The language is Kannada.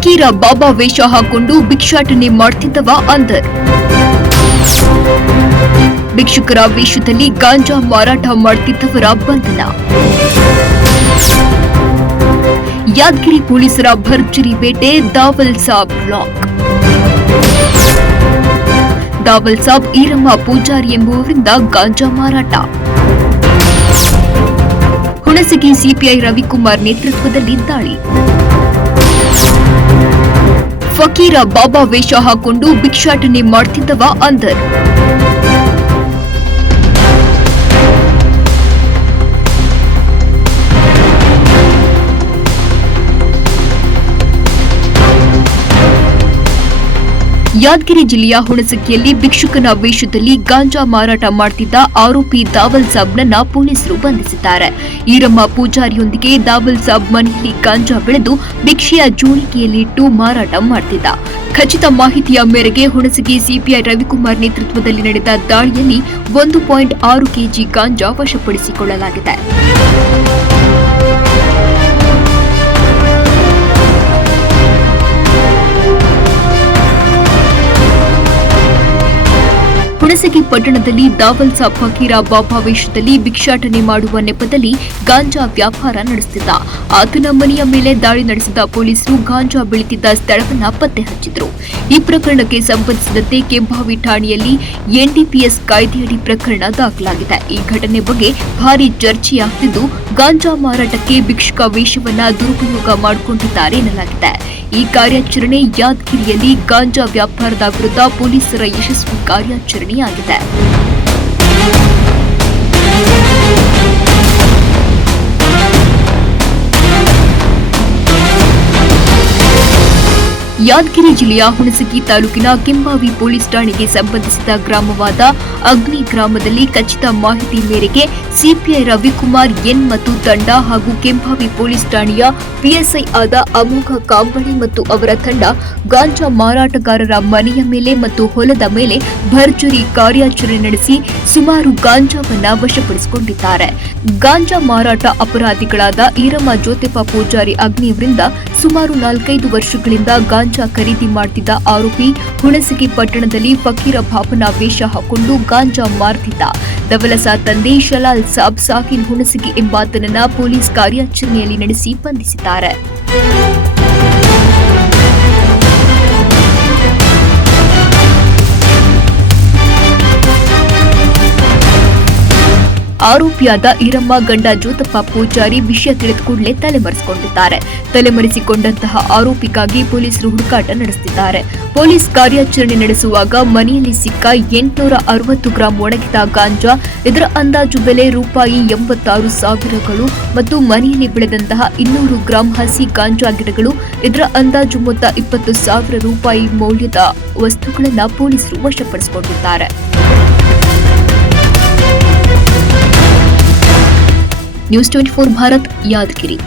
ಫಕೀರ ಬಾಬಾ ವೇಷ ಹಾಕೊಂಡು ಭಿಕ್ಷಾಟನೆ ಮಾಡ್ತಿದ್ದವ ಅಂದರ್. ಭಿಕ್ಷುಕರ ವೇಷದಲ್ಲಿ ಗಾಂಜಾ ಮಾರಾಟ ಮಾಡ್ತಿದ್ದವರ ಬಂಧನ. ಯಾದಗಿರಿ ಪೊಲೀಸರ ಭರ್ಜರಿ ಬೇಟೆ ದಾವಲ್ ಸಾಬ್ ಬ್ಲಾಕ್. ದಾವಲ್ ಸಾಬ್ ಈರಮ್ಮ ಪೂಜಾರಿ ಎಂಬುವರಿಂದ ಗಾಂಜಾ ಮಾರಾಟ. ಹುಣಸಗಿ ಸಿಪಿಐ ರವಿಕುಮಾರ್ ನೇತೃತ್ವದಲ್ಲಿ ದಾಳಿ. ಫಕೀರ ಬಾಬಾ ವೇಷ ಹಾಕೊಂಡು ಭಿಕ್ಷಾಟನೆ ಮಾಡ್ತಿದ್ದವ ಅಂದರ್. ಯಾದಗಿರಿ ಜಿಲ್ಲೆಯ ಹುಣಸಕಿಯಲ್ಲಿ ಭಿಕ್ಷುಕನ ವೇಷದಲ್ಲಿ ಗಾಂಜಾ ಮಾರಾಟ ಮಾಡುತ್ತಿದ್ದ ಆರೋಪಿ ದಾವಲ್ ಸಾಬ್ನನ್ನ ಪೊಲೀಸರು ಬಂಧಿಸಿದ್ದಾರೆ. ಈರಮ್ಮ ಪೂಜಾರಿಯೊಂದಿಗೆ ದಾವಲ್ ಸಾಬ್ ಮನೆಯಲ್ಲಿ ಗಾಂಜಾ ಬೆಳೆದು ಭಿಕ್ಷೆಯ ಜೋಡಿಕೆಯಲ್ಲಿಟ್ಟು ಮಾರಾಟ ಮಾಡುತ್ತಿದ್ದ ಖಚಿತ ಮಾಹಿತಿಯ ಮೇರೆಗೆ ಹುಣಸಗಿ ಸಿಪಿಐ ರವಿಕುಮಾರ್ ನೇತೃತ್ವದಲ್ಲಿ ನಡೆದ ದಾಳಿಯಲ್ಲಿ ಒಂದು ಪಾಯಿಂಟ್ ಆರು ಕೆಜಿ ಗಾಂಜಾ ವಶಪಡಿಸಿಕೊಳ್ಳಲಾಗಿದೆ. ಹುಣಸಗಿ ಪಟ್ಟಣದಲ್ಲಿ ದಾವಲ್ ಸಾಬ್ ಫಕೀರ ಬಾಬಾ ವೇಷದಲ್ಲಿ ಭಿಕ್ಷಾಟನೆ ಮಾಡುವ ನೆಪದಲ್ಲಿ ಗಾಂಜಾ ವ್ಯಾಪಾರ ನಡೆಸುತ್ತಿದ್ದ ಆತನ ಮನೆಯ ಮೇಲೆ ದಾಳಿ ನಡೆಸಿದ ಪೊಲೀಸರು ಗಾಂಜಾ ಬೆಳೀತಿದ್ದ ಸ್ಥಳವನ್ನು ಪತ್ತೆ ಹಚ್ಚಿದ್ರು. ಈ ಪ್ರಕರಣಕ್ಕೆ ಸಂಬಂಧಿಸಿದಂತೆ ಕೆಂಭಾವಿ ಠಾಣೆಯಲ್ಲಿ ಎನ್ಡಿಪಿಎಸ್ ಕಾಯ್ದೆಯಡಿ ಪ್ರಕರಣ ದಾಖಲಾಗಿದೆ. ಈ ಘಟನೆ ಬಗ್ಗೆ ಭಾರಿ ಚರ್ಚೆಯಾಗ್ತಿದ್ದು ಗಾಂಜಾ ಮಾರಾಟಕ್ಕೆ ಭಿಕ್ಷುಕ ವೇಷವನ್ನ ದುರುಪಯೋಗ ಮಾಡಿಕೊಂಡಿದ್ದಾರೆ ಎನ್ನಲಾಗಿದೆ. ಈ ಕಾರ್ಯಾಚರಣೆ ಯಾದಗಿರಿಯಲ್ಲಿ ಗಾಂಜಾ ವ್ಯಾಪಾರದ ವಿರುದ್ಧ ಪೊಲೀಸರ ಯಶಸ್ವಿ ಕಾರ್ಯಾಚರಣೆಯಾಗಿದೆ ಯಾದಗಿರಿ ಜಿಲ್ಲೆಯ ಹುಣಸಗಿ ತಾಲೂಕಿನ ಕೆಂಬಾವಿ ಪೊಲೀಸ್ ಠಾಣೆಗೆ ಸಂಬಂಧಿಸಿದ ಗ್ರಾಮವಾದ ಅಗ್ನಿ ಗ್ರಾಮದಲ್ಲಿ ಖಚಿತ ಮಾಹಿತಿ ಮೇರೆಗೆ ಸಿಪಿಐ ರವಿಕುಮಾರ್ ಎನ್ ಮತ್ತು ತಂಡ ಹಾಗೂ ಕೆಂಬಾವಿ ಪೊಲೀಸ್ ಠಾಣೆಯ ಪಿಎಸ್ಐ ಆದ ಅಮೋಘ ಕಾಂಬಳಿ ಮತ್ತು ಅವರ ತಂಡ ಗಾಂಜಾ ಮಾರಾಟಗಾರರ ಮನೆಯ ಮೇಲೆ ಮತ್ತು ಹೊಲದ ಮೇಲೆ ಭರ್ಜರಿ ಕಾರ್ಯಾಚರಣೆ ನಡೆಸಿ ಸುಮಾರು ಗಾಂಜಾವನ್ನ ವಶಪಡಿಸಿಕೊಂಡಿದ್ದಾರೆ. ಗಾಂಜಾ ಮಾರಾಟ ಅಪರಾಧಿಗಳಾದ ಈರಮ್ಮ ಜ್ಯೋತಿಪ್ಪ ಪೂಜಾರಿ ಅಗ್ನಿಯವರಿಂದ ಸುಮಾರು ನಾಲ್ಕೈದು ವರ್ಷಗಳಿಂದ ಗಾಂಜಾ ಖರೀದಿ ಮಾಡ್ತಿದ್ದ ಆರೋಪಿ ಹುಣಸಗಿ ಪಟ್ಟಣದಲ್ಲಿ ಫಕೀರ ಬಾಬನ ವೇಷ ಹಾಕೊಂಡು ಗಾಂಜಾ ಮಾರುತ್ತಿದ್ದ ದವಲಸ ತಂದೆ ಶಲಾಲ್ ಸಾಬ್ ಸಾಕಿನ್ ಹುಣಸಗಿ ಎಂಬಾತನನ್ನ ಪೊಲೀಸ್ ಕಾರ್ಯಾಚರಣೆಯಲ್ಲಿ ನಡೆಸಿ ಬಂಧಿಸಿದ್ದಾರೆ. ಆರೋಪಿಯಾದ ಈರಮ್ಮ ಗಂಡ ಜ್ಯೋತಪ್ಪ ಪೂಜಾರಿ ವಿಷಯ ತಿಳಿದು ಕೂಡಲೇ ತಲೆಮರೆಸಿಕೊಂಡಿದ್ದಾರೆ. ತಲೆಮರೆಸಿಕೊಂಡಂತಹ ಆರೋಪಿಗಾಗಿ ಪೊಲೀಸರು ಹುಡುಕಾಟ ನಡೆಸುತ್ತಿದ್ದಾರೆ. ಪೊಲೀಸ್ ಕಾರ್ಯಾಚರಣೆ ನಡೆಸುವಾಗ ಮನೆಯಲ್ಲಿ ಸಿಕ್ಕ ಎಂಟುನೂರ ಅರವತ್ತು ಗ್ರಾಂ ಒಣಗಿದ ಗಾಂಜಾ, ಇದರ ಅಂದಾಜು ಬೆಲೆ ರೂಪಾಯಿ ಎಂಬತ್ತಾರು ಸಾವಿರಗಳು ಮತ್ತು ಮನೆಯಲ್ಲಿ ಬೆಳೆದಂತಹ ಇನ್ನೂರು ಗ್ರಾಂ ಹಸಿ ಗಾಂಜಾ ಗಿಡಗಳು, ಇದರ ಅಂದಾಜು ಮೊತ್ತ ಇಪ್ಪತ್ತು ಸಾವಿರ ರೂಪಾಯಿ ಮೌಲ್ಯದ ವಸ್ತುಗಳನ್ನು ಪೊಲೀಸರು ವಶಪಡಿಸಿಕೊಂಡಿದ್ದಾರೆ. News twenty Bharat Yadgir.